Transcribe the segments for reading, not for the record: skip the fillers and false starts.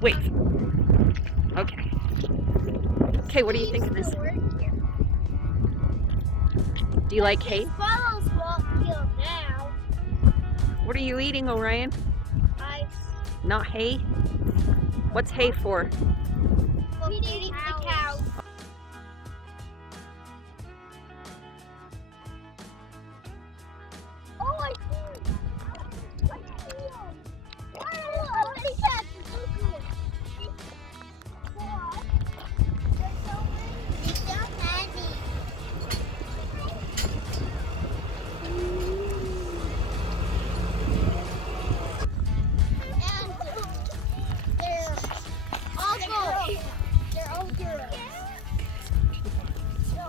Wait. Okay. Okay, what do you think of this? Do you like hay? What are you eating, Orion? Ice. Not hay? What's hay for? Feeding the cows. Oh, I see. I see them. Oh, how many cats? Look at it. There's so many. It's so many. And they're all girls. So,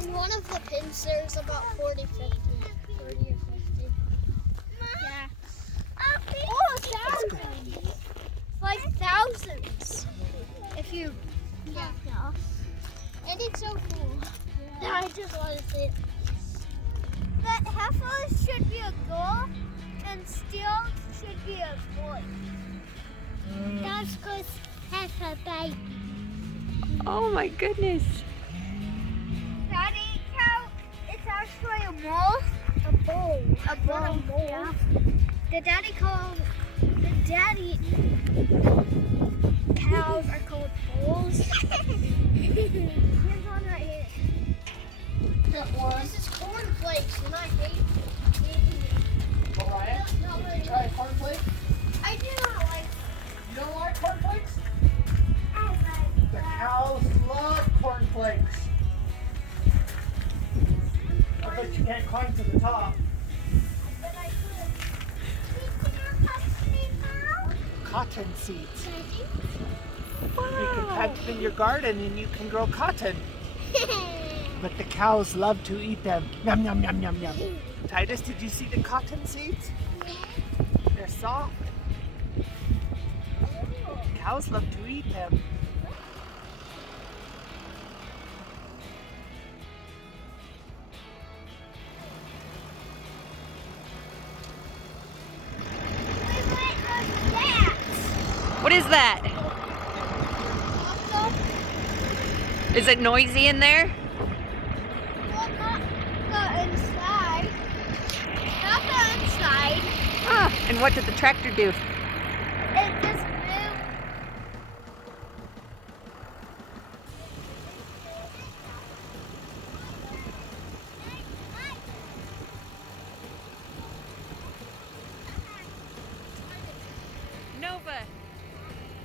in one of the pins, there's about 40 or 50. Yeah. Oh, thousands! Like thousands. If you, yeah. And it's so cool. Yeah. I just want to say it. That heifers should be a girl, and steels should be a boy. That's because heifer baby. Oh my goodness. Daddy cow, it's actually a mole. A bull. A bull. Yeah. The daddy cows are called bulls. Here's one right here. This is cornflakes, and I hate it. Orion, did you try cornflakes? I do not like. You don't like cornflakes? I like The cows love cornflakes. I bet you can't climb to the top. But I could. Cotton seeds. Wow. You can plant them in your garden and you can grow cotton. But the cows love to eat them. Yum, yum, yum, yum, yum. Titus, did you see the cotton seeds? They're soft. Cows love to eat them. What is that? Is it noisy in there? Well, not the inside. Not the inside. Ah, and what did the tractor do? It just moved.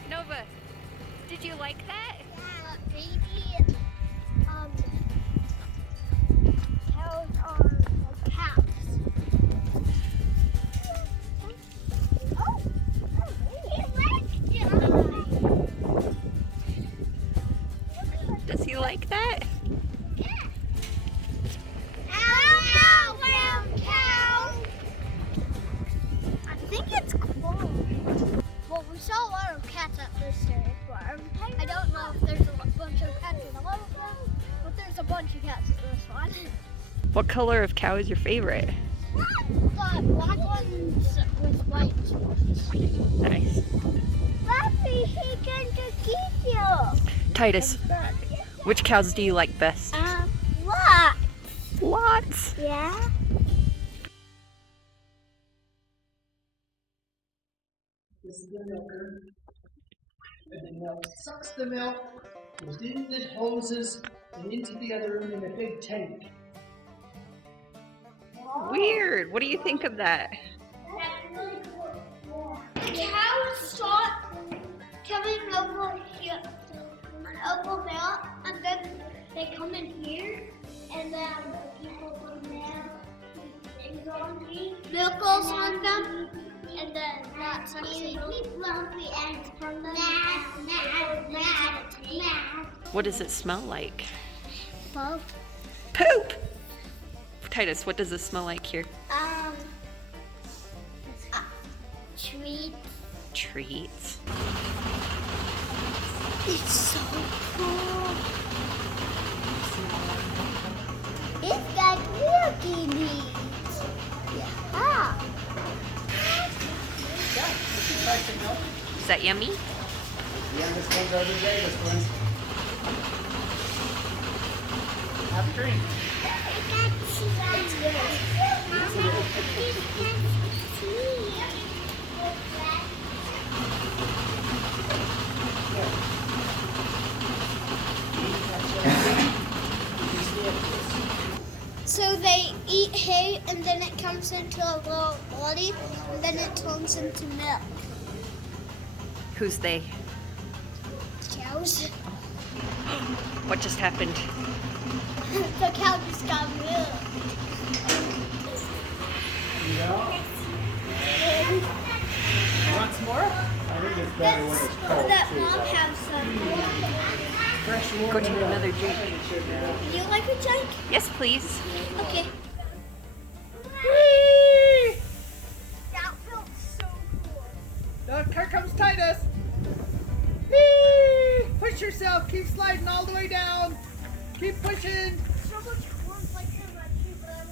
Nova, did you like that? Yeah, baby. Cows are cats. Oh, he liked it. Does he like that? I think it's cool. Well, we saw a lot of cats at this dairy farm. I don't know if there's a bunch of cats in all of them, but there's a bunch of cats at this one. What color of cow is your favorite? The black ones with white spots. Nice. Papi, he can just keep you. Titus, which cows do you like best? What? Lots. Yeah. This is the milker. And the milk sucks the milk, goes in the hoses, and into the other room in a big tank. Weird. What do you think of that? That's really cool. The cows stop coming over here, over there, and then they come in here, and then people put things on me. Milk goes on them, and then that sucks the lumpy ends from them. What does it smell like? Both. Poop! Titus, what does it smell like here? Treat. Treats. It's so cool. It's got milky meat. Yeah. Yeah, you can try Is that yummy? The youngest ones are the bravest ones. Have a drink. It's good. So they eat hay and then it comes into a little body and then it turns into milk. Who's they? Cows. What just happened? The cow just got milk. Want some more? I think it's better when it's cold Let too. Mom have some. Fresh Go water. take another drink. Would you like a drink? Yes, please. Okay. Whee! That felt so cool. Look, here comes Titus. Whee! Push yourself. Keep sliding all the way down. Keep pushing. So much fun like that.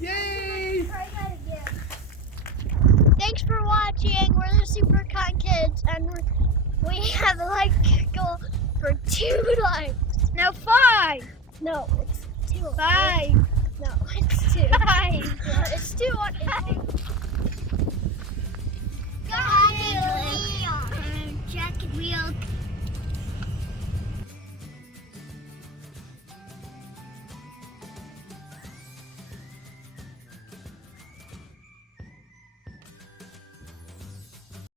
Yay! Try that again. Thanks for watching. We're the Super Cotton Kids, and we have a like goal for 2 likes. No, 5. No, it's 2. 5. No, it's 2. 5. It's 2 on.